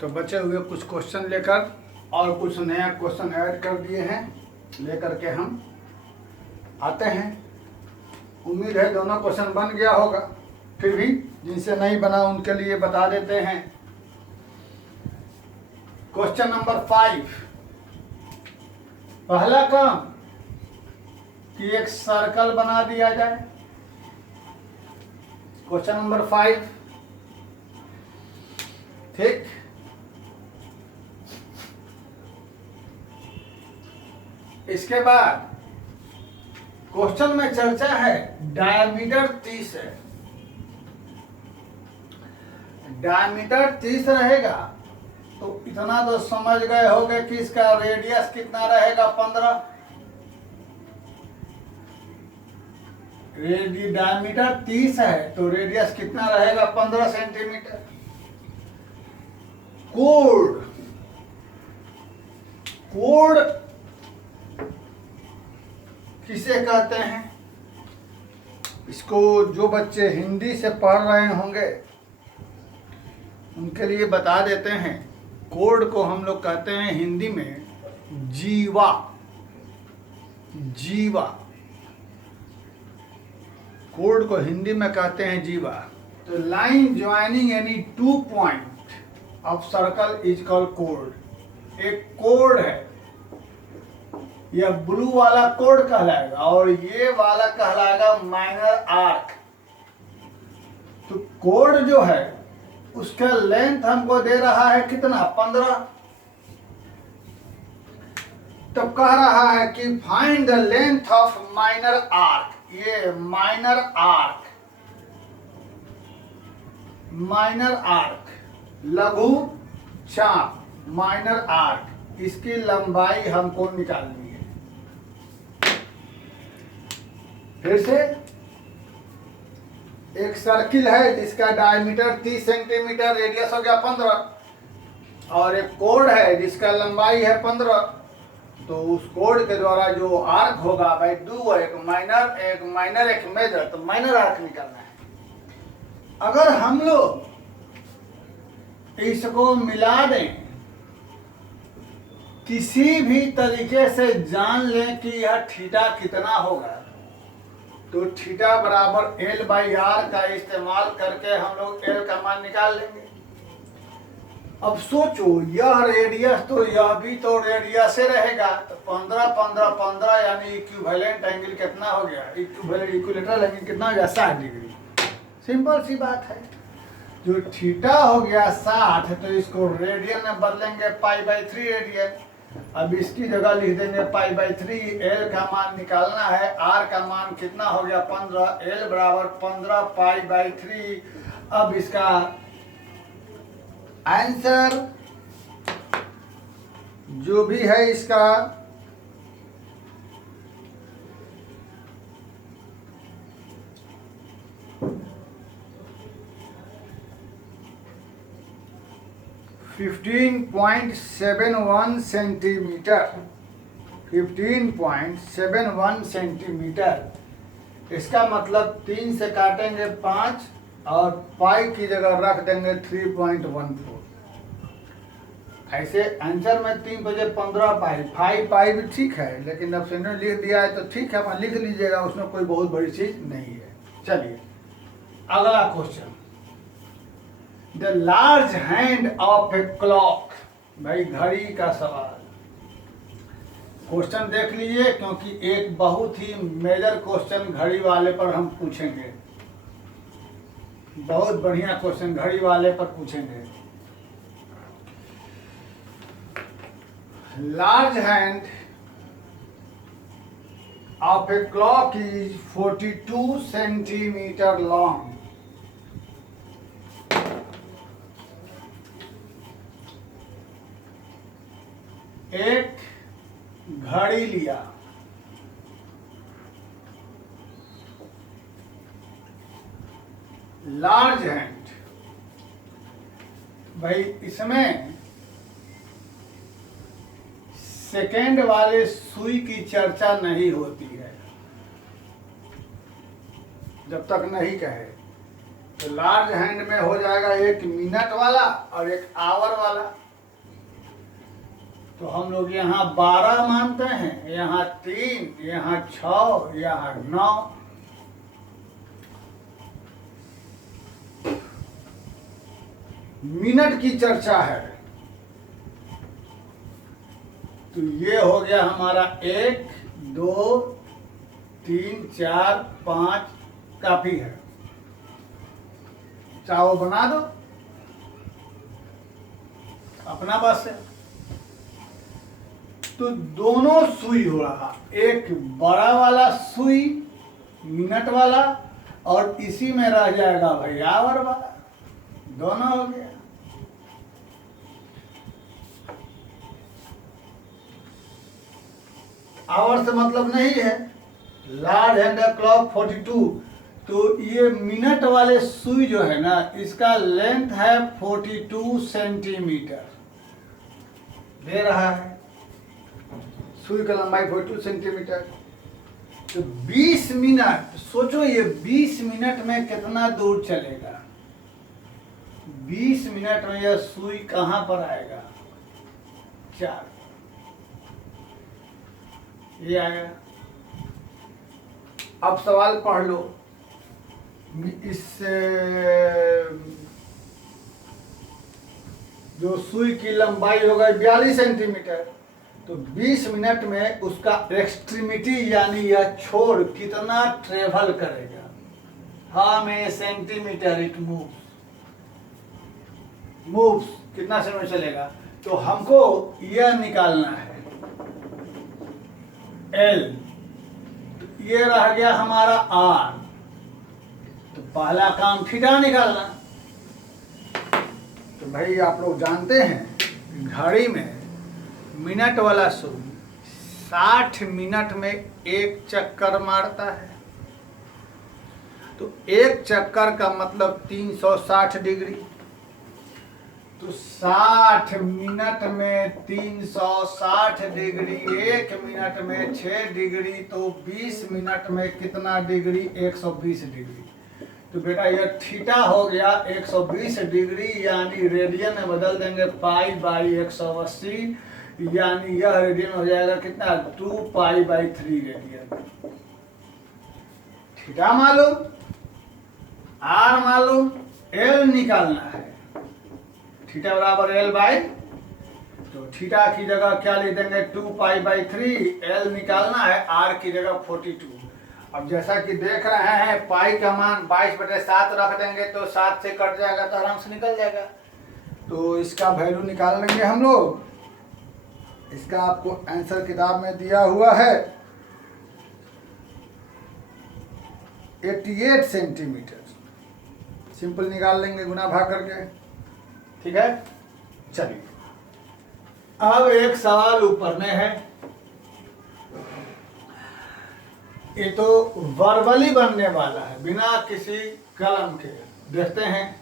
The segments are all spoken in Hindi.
तो बचे हुए कुछ क्वेश्चन लेकर और कुछ नया क्वेश्चन ऐड कर दिए हैं, लेकर के हम आते हैं। उम्मीद है दोनों क्वेश्चन बन गया होगा, फिर भी जिनसे नहीं बना उनके लिए बता देते हैं। क्वेश्चन नंबर 5, पहला काम कि एक सर्कल बना दिया जाए। क्वेश्चन नंबर 5, ठीक। इसके बाद क्वेश्चन में चर्चा है डायमीटर 30 है। डायमीटर 30 रहेगा तो इतना तो समझ गए होंगे कि इसका रेडियस कितना रहेगा, 15। डायमीटर 30 है तो रेडियस कितना रहेगा, 15 सेंटीमीटर। कोड किसे कहते हैं? इसको जो बच्चे हिंदी से पढ़ रहे होंगे उनके लिए बता देते हैं। कोड को हम लोग कहते हैं हिंदी में जीवा। जीवा कोड को हिंदी में कहते हैं जीवा। तो line joining any 2 point of circle is called code. एक कोड है, यह ब्लू वाला कोड कहलाएगा और ये वाला कहलाएगा माइनर आर्क। तो कोड जो है उसका लेंथ हमको दे रहा है कितना, 15। तब कह रहा है कि find the length of minor arc. ये माइनर आर्क लघु चाप, माइनर आर्क, इसकी लंबाई हमको निकालनी है। फिर से एक सर्किल है जिसका डायमीटर 30 सेंटीमीटर, रेडियस हो गया 15, और एक कोड है जिसका लंबाई है 15। तो उस कोड के द्वारा जो आर्क होगा भाई दो, एक माइनर एक मेजर, तो माइनर आर्क निकालना है। अगर हम लोग इसको मिला दें, किसी भी तरीके से जान लें कि यह थीटा कितना होगा, तो थीटा बराबर L/R का इस्तेमाल करके हम लोग L का मान निकाल लेंगे। अब सोचो, यह रेडियस तो यह भी तो रेडियस से रहेगा, तो 15 15 15 यानी इक्विवेलेंट एंगल कितना हो गया, इक्विलेटरल एंगल कितना हो गया, 60 डिग्री। सिंपल सी बात है। जो थीटा हो गया 60, तो इसको रेडियन में बदलेंगे π/3 रेडियन। अब इसकी जगह लिख देंगे π/3। L का मान निकालना है, R का मान कितना हो गया, 15। L बराबर 15 π/3। अब इसका आंसर जो भी है इसका 15.71 सेंटीमीटर। 15.71 सेंटीमीटर। इसका मतलब 3 से काटेंगे 5 और पाई की जगह रख देंगे 3.14। ऐसे आंसर में 3 बजे 15 पाई, 5 पाई भी ठीक है, लेकिन अब सेंटर लिख दिया है तो ठीक है, अपन लिख लीजिएगा, उसमें कोई बहुत बड़ी चीज नहीं है। चलिए अगला question, the large hand of a clock. भाई घड़ी का सवाल। क्वेश्चन देख लीजिए, क्योंकि एक बहुत ही मेजर क्वेश्चन घड़ी वाले पर हम पूछेंगे। बहुत बढ़िया क्वेश्चन घड़ी वाले पर पूछेंगे। Large hand of a clock is 42 centimetre long. एक घड़ी लिया, लार्ज हैंड। भाई इसमें सेकेंड वाले सुई की चर्चा नहीं होती है जब तक नहीं कहे। तो लार्ज हैंड में हो जाएगा 1 मिनट वाला और 1 आवर वाला। तो हम लोग यहाँ 12 मानते हैं, यहाँ 3, यहाँ 6, यहाँ 9। मिनट की चर्चा है तो ये हो गया हमारा 1, 2, 3, 4, 5 काफी है। चाहो बना दो अपना बस है। तो दोनों सुई हो रहा, एक बड़ा वाला सुई मिनट वाला और इसी में रह जाएगा भाई आवर वाला, दोनों हो गया। आवर से मतलब नहीं है, लार्ज हैंड क्लॉक 42। तो ये मिनट वाले सुई जो है ना, इसका लेंथ है 42 सेंटीमीटर दे रहा है, सुई का लंबाई 42 सेंटीमीटर। तो 20 मिनट, सोचो ये 20 मिनट में कितना दूर चलेगा। 20 मिनट में यह सुई कहां पर आएगा, 4 ये आएगा। अब सवाल पढ़ लो, इस जो सुई की लंबाई होगा 42 सेंटीमीटर, तो 20 मिनट में उसका एक्सट्रीमिटी यानी यह छोर कितना ट्रेवल करेगा। हाँ में सेंटीमीटर इट मूव्स कितना समय चलेगा। तो हमको यह निकालना है L, तो ये रह गया हमारा R। तो पहला काम थीटा निकालना। तो भाई आप लोग जानते हैं घड़ी में मिनट वाला सुई 60 मिनट में 1 चक्कर मारता है। तो 1 चक्कर का मतलब 360 डिग्री। तो 60 मिनट में 360 डिग्री, 1 मिनट में 6 डिग्री, तो 20 मिनट में कितना डिग्री, 120 डिग्री। तो बेटा यह थीटा हो गया 120 डिग्री, यानी रेडियन में बदल देंगे पाई बाई 180, यानी यह रेडियन हो जाएगा कितना, 2 पाई बाई 3 रेडियन। थीटा मालूम, आर मालूम, एल निकालना है। थीटा बराबर एल बाई, तो थीटा की जगह क्या लिख देंगे 2 पाई बाई 3, एल निकालना है, आर की जगह 42। अब जैसा कि देख रहे हैं पाई का मान 22/7 रख देंगे तो 7 से कट जाएगा तो आराम से निकल जाएगा। तो इसका वैल्यू निकाल लेंगे हम लोग। इसका आपको आंसर किताब में दिया हुआ है 88 सेंटीमीटर। सिंपल निकाल लेंगे गुना भाग करके, ठीक है। चलिए अब एक सवाल ऊपर में है, ये तो वर्बली बनने वाला है बिना किसी कलम के। देखते हैं,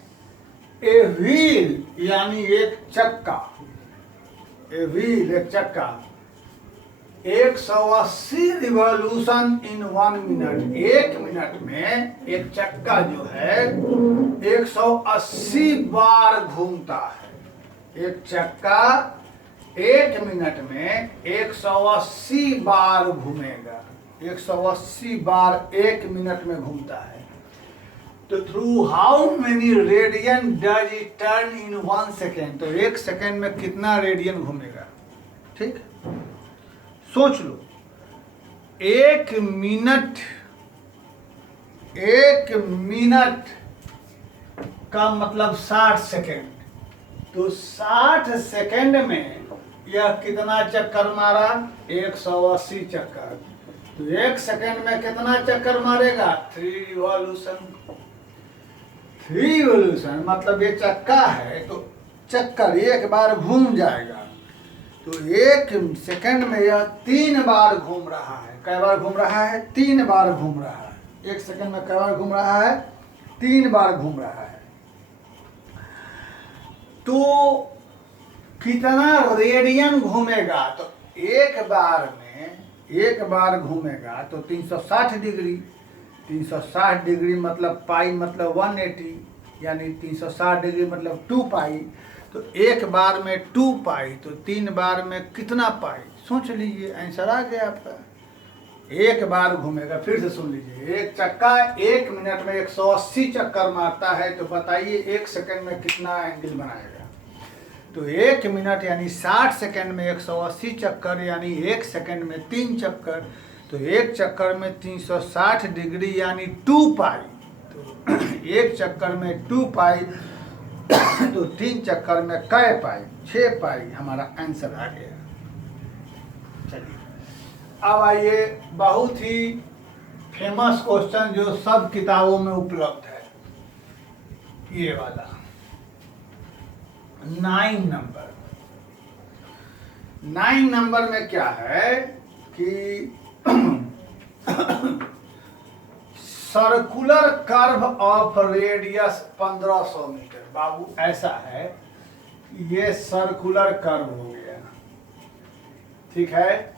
ए व्हील यानी एक चक्का, ए व्हील एक चक्का 180 रिवॉल्यूशन इन 1 मिनट। 1 मिनट में एक चक्का जो है 180 बार घूमता है। एक चक्का 1 मिनट में 180 बार घूमेगा। 180 बार 1 मिनट में घूमता है। तो through how many radian does it turn in 1 second. तो 1 सेकेंड में कितना रेडियन घूमेगा, ठीक। सोच लो, 1 मिनट का मतलब 60 सेकेंड। तो 60 सेकेंड में यह कितना चक्कर मारा, 180 चक्कर। तो 1 सेकेंड में कितना चक्कर मारेगा, 3 रिवॉल्यूशन। 3 रिवॉल्यूशन मतलब ये चक्का है तो चक्कर एक बार घूम जाएगा। तो 1 सेकेंड में यह 3 बार घूम रहा है। कई बार घूम रहा है, 3 बार घूम रहा है। 1 सेकेंड में कई बार घूम रहा है, 3 बार घूम रहा है। तो कितना रेडियन घूमेगा, तो एक बार घूमेगा तो 360 डिग्री। 360 डिग्री मतलब पाई मतलब 180, यानी 360 डिग्री मतलब 2 पाई। तो एक बार में 2 पाई, तो 3 बार में कितना पाई? सोच लीजिए, आंसर आ गया आपका। एक बार घूमेगा, फिर से सुन लीजिए, एक चक्का 1 मिनट में 180 चक्कर मारता है, तो बताइए 1 सेकंड में कितना एंगल बनाएगा? तो 1 मिनट यानी 60 सेकंड में 180 चक्कर, यानी 1 सेकंड में 3 चक्कर। तो एक चक्कर में 360 डिग्री यानी 2 पाई। तो एक चक्कर में 2 पाई, तो 3 चक्कर में कै पाई? 6 पाई। हमारा आंसर आ गया। चलिए अब आइए, बहुत ही फेमस क्वेश्चन जो सब किताबों में उपलब्ध है, ये वाला 9 नंबर। 9 नंबर में क्या है कि circular curve of radius 1500 metre. बाबू ऐसा है, ये सर्कुलर कर्व हो गया, ठीक है।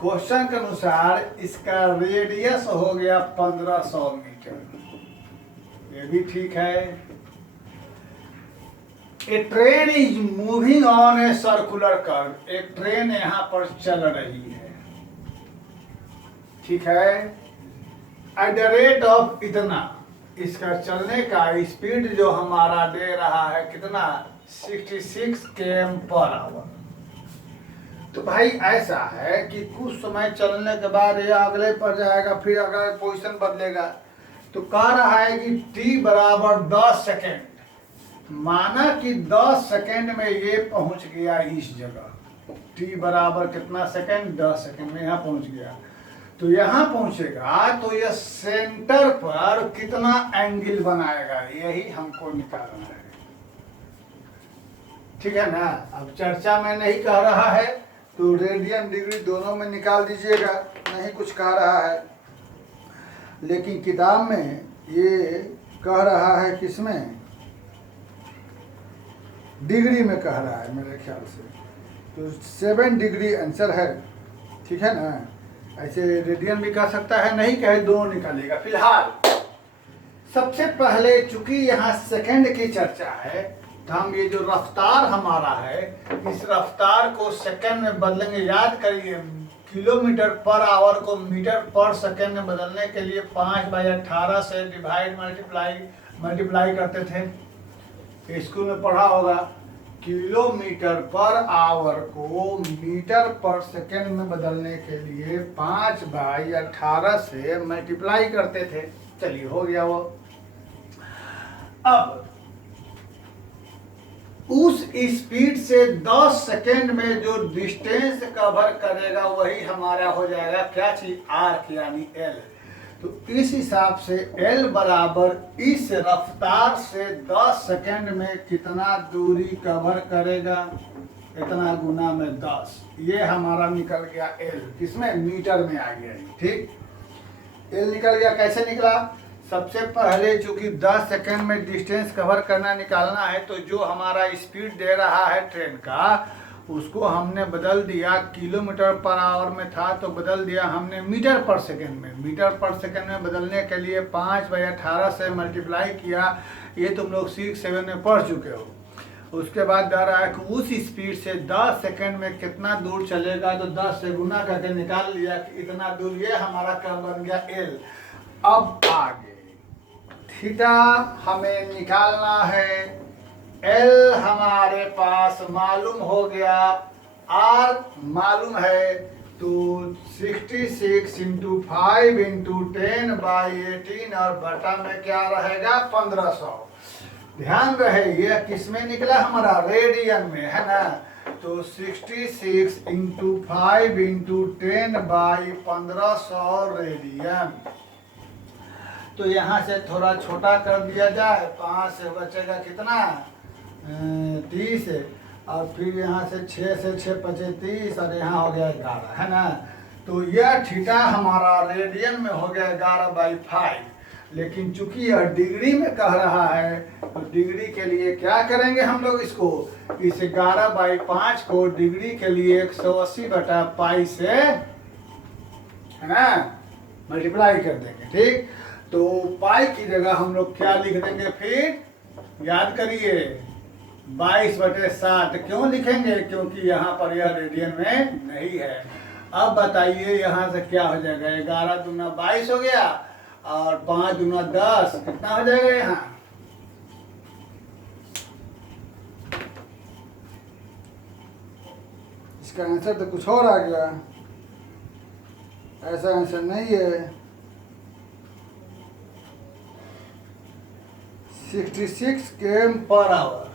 क्वेश्चन के अनुसार इसका रेडियस हो गया 1500 मीटर, ये भी ठीक है। A train is moving on a circular curve, एक ट्रेन यहां पर चल रही है, ठीक है। एट द रेट ऑफ इतना, इसका चलने का स्पीड जो हमारा दे रहा है कितना? 66 km/h। तो भाई ऐसा है कि कुछ समय चलने के बाद ये अगले पर जाएगा, फिर अगला पोजीशन बदलेगा। तो कह रहा है कि t बराबर 10 सेकेंड, माना कि 10 सेकेंड में ये पहुंच गया इस जगह। t बराबर कितना सेकेंड? 10 सेकेंड में यहाँ पहुंच गया। तो यहाँ पहुंचेगा तो ये सेंटर पर कितना एंगल बनाएगा, यही हमको निकालना है, ठीक है ना। अब चर्चा में नहीं कह रहा है, तो रेडियन डिग्री दोनों में निकाल दीजिएगा, नहीं कुछ कह रहा है। लेकिन किताब में ये कह रहा है किसमें? डिग्री में कह रहा है मेरे ख्याल से। तो 7 डिग्री आंसर है, ठीक है ना। ऐसे रेडियन भी कह सकता है, नहीं कहे दोनों निकालेगा। फिलहाल सबसे पहले चूंकि यहाँ सेकंड की चर्चा है, तो हम ये जो रफ्तार हमारा है, इस रफ्तार को सेकंड में बदलेंगे। याद करिए, किलोमीटर पर आवर को मीटर पर सेकंड में बदलने के लिए 5/18 से डिवाइड मल्टीप्लाई करते थे। स्कूल में पढ़ा होगा, किलोमीटर पर आवर को मीटर पर सेकंड में बदलने के लिए 5/18 से मल्टीप्लाई करते थे। चलिए हो गया वो। अब उस स्पीड से 10 सेकेंड में जो डिस्टेंस कवर करेगा वही हमारा हो जाएगा क्या चीज? आर्क यानी एल। तो इस हिसाब से एल बराबर इस रफ्तार से 10 सेकेंड में कितना दूरी कवर करेगा? इतना गुना में 10, ये हमारा निकल गया एल। किसमें? मीटर में आ गया, ठीक। एल निकल गया। कैसे निकला? सबसे पहले चूंकि 10 सेकेंड में डिस्टेंस कवर करना निकालना है, तो जो हमारा स्पीड दे रहा है ट्रेन का, उसको हमने बदल दिया, किलोमीटर पर आवर में था तो बदल दिया हमने मीटर पर सेकेंड में। मीटर पर सेकेंड में बदलने के लिए 5/18 से मल्टीप्लाई किया। ये तुम लोग 6-7 में पढ़ चुके हो। उसके बाद दे रहा है कि उस स्पीड से 10 सेकेंड में कितना दूर चलेगा, तो 10 से गुना करके निकाल लिया कि इतना दूर। ये हमारा क्या बन गया? एल। अब आगे थीटा हमें निकालना है। एल हमारे पास मालूम हो गया, आर मालूम है, तो 66 × 5 × 10/18 और बटा में क्या रहेगा? 1500। ध्यान रहे ये किस में निकला? हमारा रेडियन में, है ना। तो 66 × 5 × 10/1500 रेडियन। तो यहाँ से थोड़ा छोटा कर दिया जाए, 5 से बचेगा कितना? 30, और फिर यहाँ से 6 से 6 बचे 30, और यहाँ हो गया 11, है ना। तो यह थीटा हमारा रेडियन में हो गया 11/5। लेकिन चूंकि यह डिग्री में कह रहा है, तो डिग्री के लिए क्या करेंगे हम लोग? इसको, इस 11/5 को डिग्री के लिए 180/π से, है ना, मल्टीप्लाई कर देंगे, ठीक। तो पाई की जगह हम लोग क्या लिख देंगे फिर, याद करिए 22/7। क्यों लिखेंगे, क्योंकि यहाँ पर यह रेडियन में नहीं है। अब बताइए यहाँ से क्या हो जाएगा, 11 दूना 22 हो गया और 5 दूना 10, कितना हो जाएगा यहाँ, इसका आंसर तो कुछ और आ गया, ऐसा आंसर नहीं है। 66 km/h,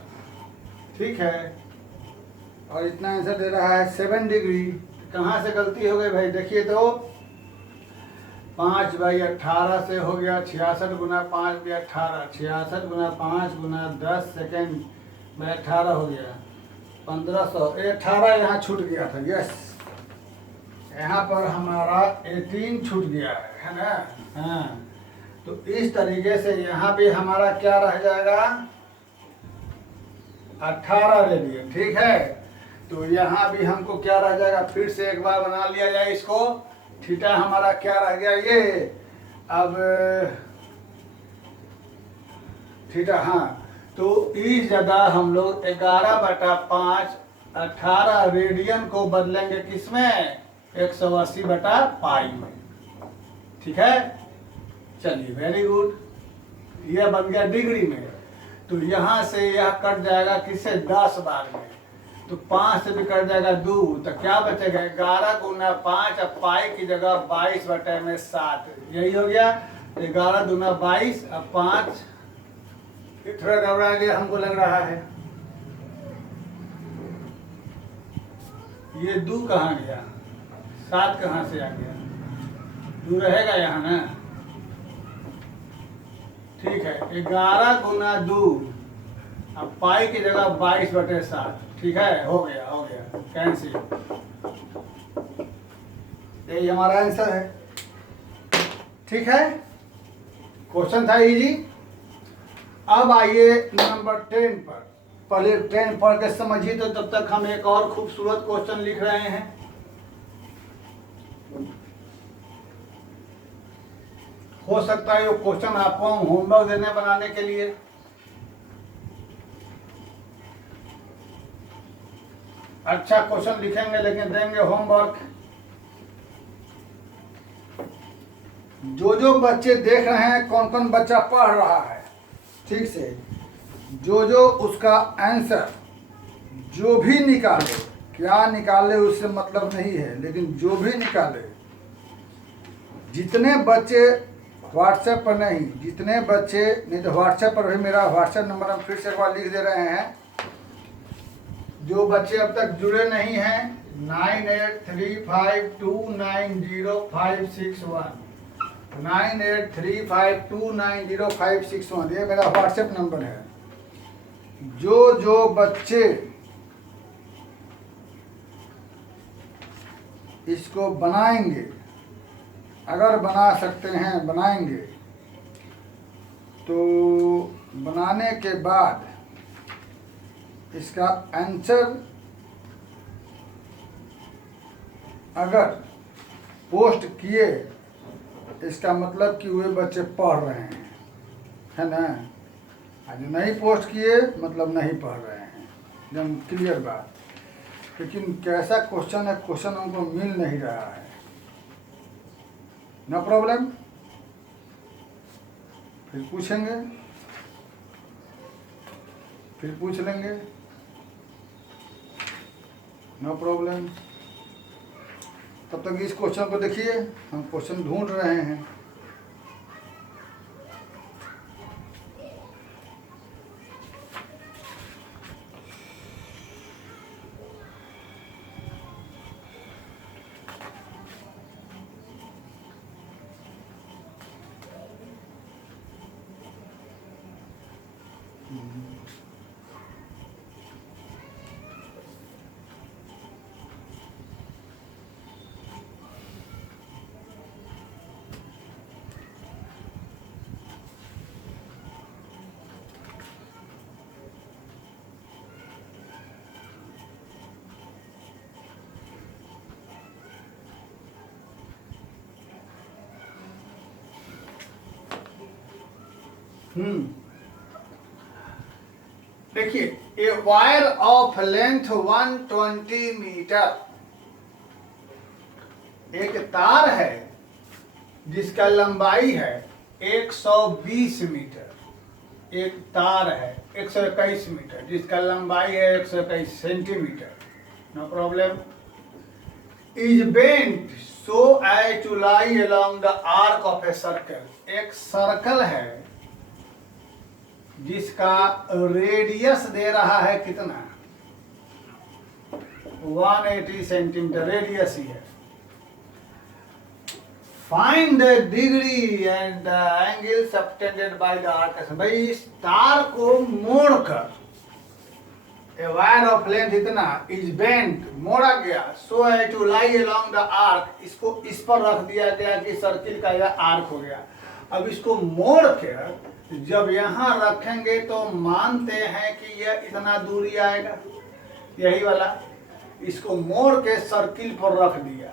ठीक है। और इतना आंसर दे रहा है 7 डिग्री। कहाँ से गलती हो गई भाई, देखिए तो 5/18 से हो गया 66 गुना 5/18, 66 गुना 5 गुना 10 सेकेंड में 18 हो गया 1500। 18 यहाँ छूट गया था, यस, यहाँ पर हमारा 18 छूट गया है ना। हाँ, तो इस तरीके से यहाँ भी हमारा क्या रह जाएगा, 18 रेडियन, ठीक है। तो यहाँ भी हमको क्या रह जाएगा, फिर से एक बार बना लिया जाए इसको। थीटा हमारा क्या रह गया ये, अब थीटा, हाँ, तो इस जगह हम लोग 11/5 18 रेडियन को बदलेंगे किसमें, 180/पाई में, ठीक है। चलिए, वेरी गुड, यह बन गया डिग्री में। तो यहाँ से यह कट जाएगा किससे, 10 बार में, तो 5 से भी कट जाएगा 2, तो क्या बचेगा 11 गुना 5, अब पाई की जगह 22/7, यही हो गया। 11 दूना 22, अब 5, फिर थोड़ा घबरा गया हमको लग रहा है, ये 2 कहाँ गया, 7 कहाँ से आ गया, 2 रहेगा यहाँ ना, ठीक है। 11 गुना 2, अब पाई की जगह 22/7, ठीक है, हो गया कैंसिल। यही हमारा आंसर है, ठीक है। क्वेश्चन था इजी। अब आइए नंबर 10 पर। पहले 10 पढ़ के समझिए, तो तब तक हम एक और खूबसूरत क्वेश्चन लिख रहे हैं। हो सकता है ये क्वेश्चन आपको हम होमवर्क देने बनाने के लिए, अच्छा क्वेश्चन लिखेंगे लेकिन देंगे होमवर्क। जो जो बच्चे देख रहे हैं, कौन कौन बच्चा पढ़ रहा है, ठीक से, जो उसका आंसर जो भी निकाले, क्या निकाले उससे मतलब नहीं है, लेकिन जो भी निकाले, जितने बच्चे व्हाट्सएप पर नहीं, जितने बच्चे नहीं तो व्हाट्सएप पर भी, मेरा व्हाट्सएप नंबर हम फिर से एक बार लिख दे रहे हैं। जो बच्चे अब तक जुड़े नहीं हैं, 9835290561, 9835290561, ये मेरा व्हाट्सएप नंबर है। जो बच्चे इसको बनाएंगे, अगर बना सकते हैं बनाएंगे, तो बनाने के बाद इसका आंसर अगर पोस्ट किए, इसका मतलब कि वे बच्चे पढ़ रहे हैं, है ना। जो नहीं पोस्ट किए मतलब नहीं पढ़ रहे हैं, एकदम क्लियर बात। लेकिन कैसा क्वेश्चन है, क्वेश्चन हमको मिल नहीं रहा है, नो प्रॉब्लम, फिर पूछेंगे, फिर पूछ लेंगे, नो प्रॉब्लम। तब तक इस क्वेश्चन को देखिए, हम क्वेश्चन ढूंढ रहे हैं। देखिए, ए वायर ऑफ लेंथ 120 मीटर, एक तार है जिसका लंबाई है 120 मीटर, एक तार है 121 मीटर जिसका लंबाई है 121 centimetre, no problem, is bent so as to lie along the arc of a circle, एक सर्कल है जिसका रेडियस दे रहा है कितना, 180 सेंटीमीटर रेडियस ही है। Find the degree and the angle subtended by the arc, भाई इस तार को मोड़कर, ए वायर ऑफ लेंथ इतना इज बेंट, मोड़ा गया, so as to lie along the arc, इसको इस पर रख दिया गया कि सर्किल का यह आर्क हो गया। अब इसको मोड़ के जब यहाँ रखेंगे तो मानते हैं कि यह इतना दूरी आएगा, यही वाला, इसको मोड़ के सर्किल पर रख दिया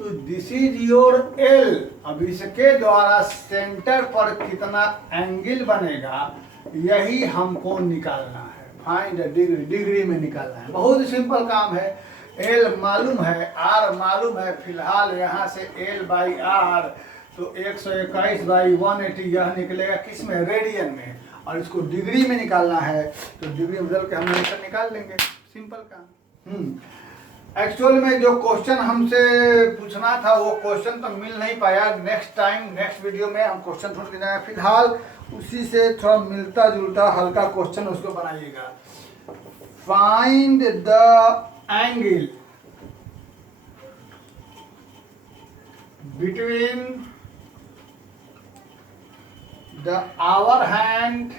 तो दिस इज योर एल। अब इसके द्वारा सेंटर पर कितना एंगल बनेगा यही हमको निकालना है, फाइंड डिग्री, डिग्री में निकालना है। बहुत सिंपल काम है, एल मालूम है, आर मालूम है, फिलहाल यहाँ से एल बाई आर तो 121 बाई 180 यह निकलेगा किस में, रेडियन में, और इसको डिग्री में निकालना है तो डिग्री बदल के हम निकाल लेंगे, सिंपल काम। एक्चुअल में जो क्वेश्चन हमसे पूछना था वो क्वेश्चन तो मिल नहीं पाया, नेक्स्ट टाइम नेक्स्ट वीडियो में हम क्वेश्चन ढूंढ के जाएंगे, फिलहाल उसी से थोड़ा मिलता जुलता हल्का क्वेश्चन उसको बनाइएगा। Find the angle between the hour hand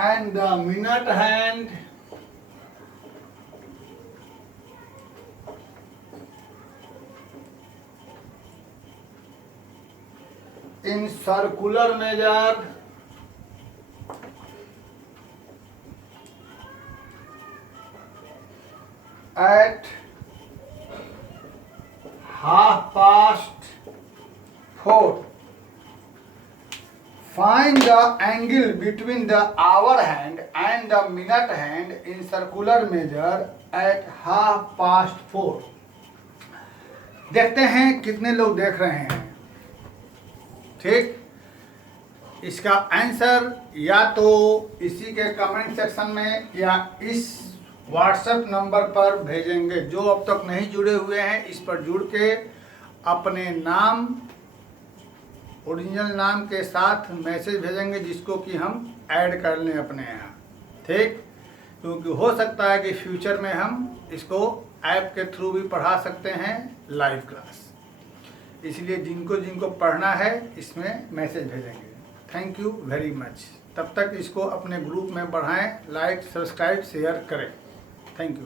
and the minute hand in circular measure at 4:30. Find the angle between the hour hand and the minute hand in circular measure at 4:30. देखते हैं कितने लोग देख रहे हैं, ठीक। इसका आंसर या तो इसी के कमेंट सेक्शन में या इस व्हाट्सएप नंबर पर भेजेंगे। जो अब तक नहीं जुड़े हुए हैं इस पर जुड़ के अपने नाम, ओरिजिनल नाम के साथ मैसेज भेजेंगे जिसको कि हम ऐड कर लें अपने यहाँ, ठीक। क्योंकि हो सकता है कि फ्यूचर में हम इसको ऐप के थ्रू भी पढ़ा सकते हैं लाइव क्लास, इसलिए जिनको जिनको पढ़ना है इसमें मैसेज भेजेंगे। Thank you very much. तब तक इसको अपने ग्रुप में बढ़ाएं, लाइक सब्सक्राइब शेयर करें। Thank you.